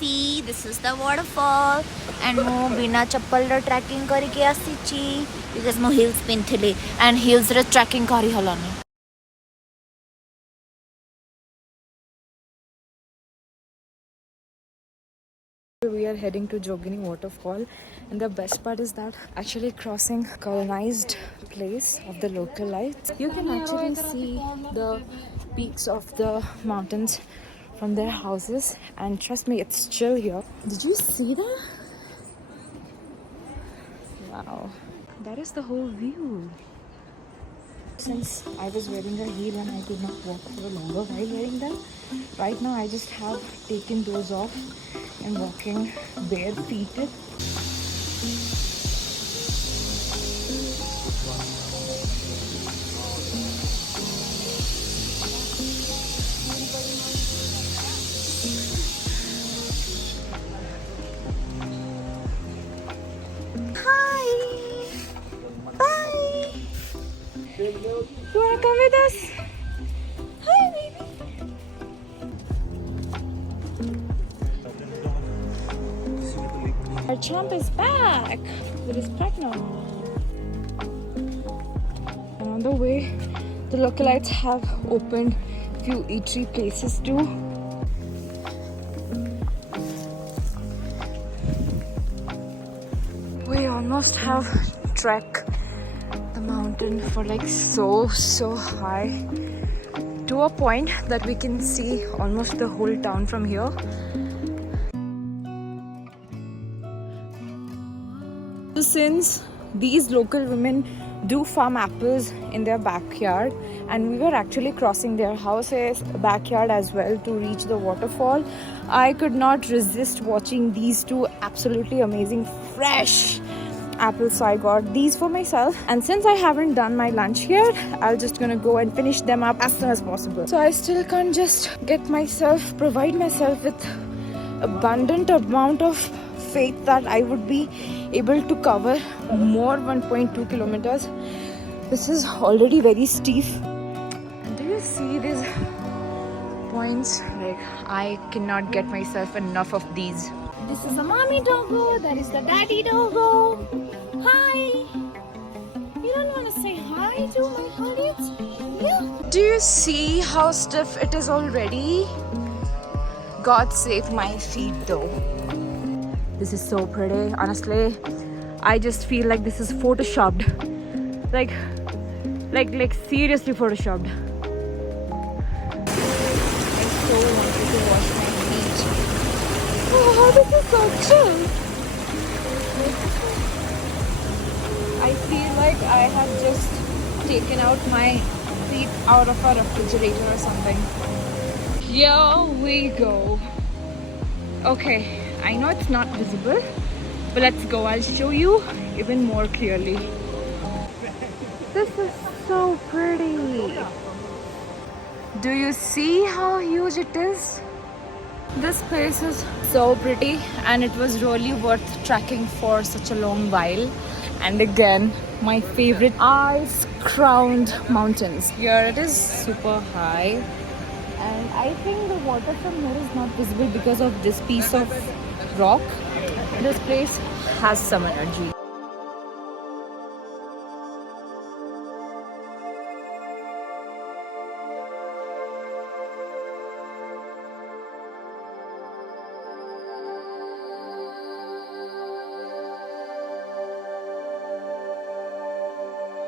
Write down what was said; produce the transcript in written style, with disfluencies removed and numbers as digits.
see, this is the waterfall. And mo bina chappal ra trekking karike asichi because mo heels pinthile and heels ra trekking kari halani. We are heading to Jogini Waterfall, and the best part is that actually crossing colonized place of the local lights. You can actually see the peaks of the mountains from their houses, and trust me, it's chill here. Did you see that? Wow, that is the whole view. Since I was wearing a heel and I could not walk for a longer while wearing them, right now I just have taken those off and walking bare-feeted. You wanna come with us? Hi, baby. Our champ is back with his partner. And on the way, the localites have opened few eatery places too. We almost have trekked the mountain for like so high to a point that we can see almost the whole town from here. So since these local women do farm apples in their backyard, and we were actually crossing their houses backyard as well to reach the waterfall, I could not resist watching these two absolutely amazing fresh apples. So I got these for myself, and since I haven't done my lunch here, I'm just gonna go and finish them up as soon as possible. So I still can't just provide myself with abundant amount of faith that I would be able to cover more 1.2 kilometers. This is already very steep. And do you see these points? Like, I cannot get myself enough of these. This is a mommy doggo, that is the daddy doggo. Hi! You don't want to say hi to my audience? Yeah. Do you see how stiff it is already? God save my feet though. This is so pretty. Honestly, I just feel like this is photoshopped. Like seriously photoshopped. I so wanted to wash my feet. Oh, this is so chill. I feel like I have just taken out my feet out of a refrigerator or something. Here we go. Okay, I know it's not visible, but let's go. I'll show you even more clearly. This is so pretty. Do you see how huge it is? This place is so pretty, and it was really worth trekking for such a long while. And again, my favorite ice-crowned mountains. Here it is super high, and I think the water from here is not visible because of this piece of rock. This place has some energy.